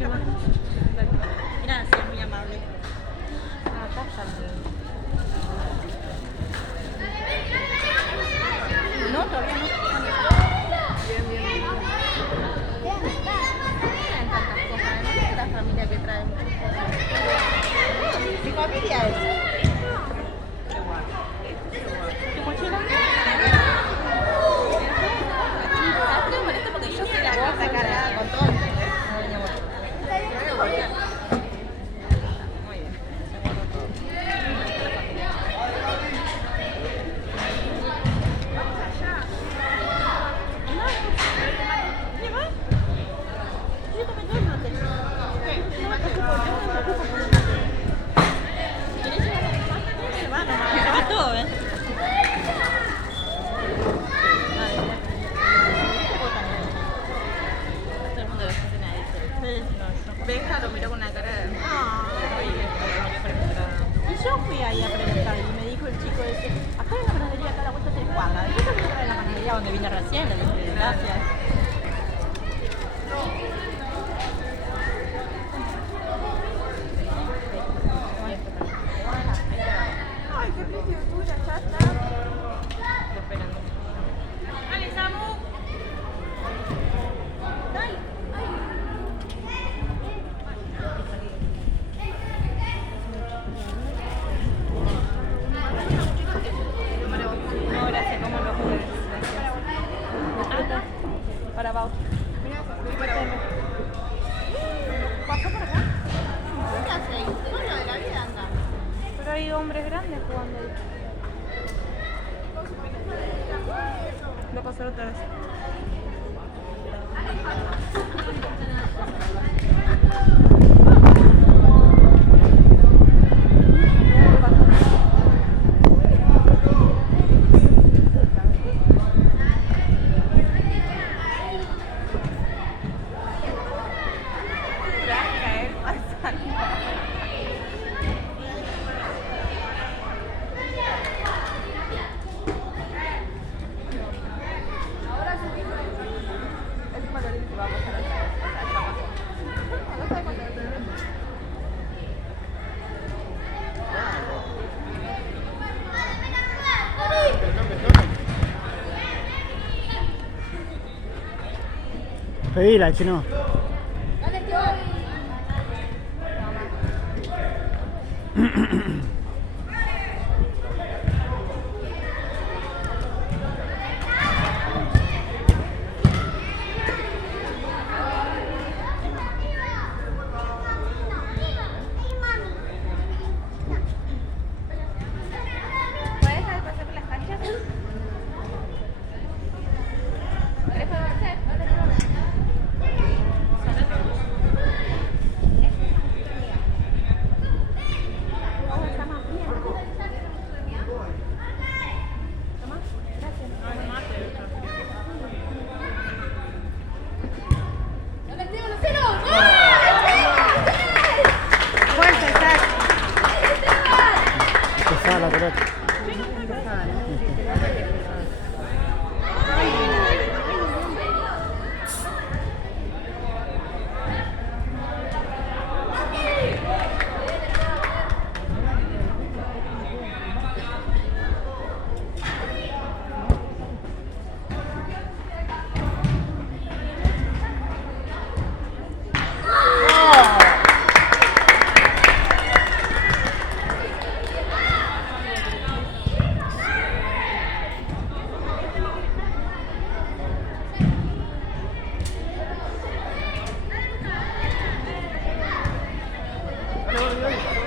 qué bueno. Gracias, muy amable. Acá está No, todavía no. bien, bien, bien. Traen tantas cosas, además de la familia que trae muchas cosas. Mi familia es. Qué guay. ¿Tu mochila? ¿Sabes qué molesta? Porque yo soy la bolsa cargada con todo. Muy bien. Beja lo miró con una cara de... Y yo fui ahí a preguntar y me dijo el chico ese, acá hay una panadería acá a la vuelta de 3 cuadras. ¿De qué te trae la panadería donde vine recién? Le dije, gracias. Ay, qué preciosura, ya está. Dale, Samu. Dale. No, gracias, ¿cómo lo puedes? Gracias. Para Bau. ¿Pasó por acá? ¿Qué hace? Bueno, de la vida anda. Pero hay hombres grandes jugando ahí. Lo pasó otra vez. Pedila, chino. ¿Puedes dejar pasar por las canchas? ¿Qué podemos hacer? Pesada la pelota. Lo volvió.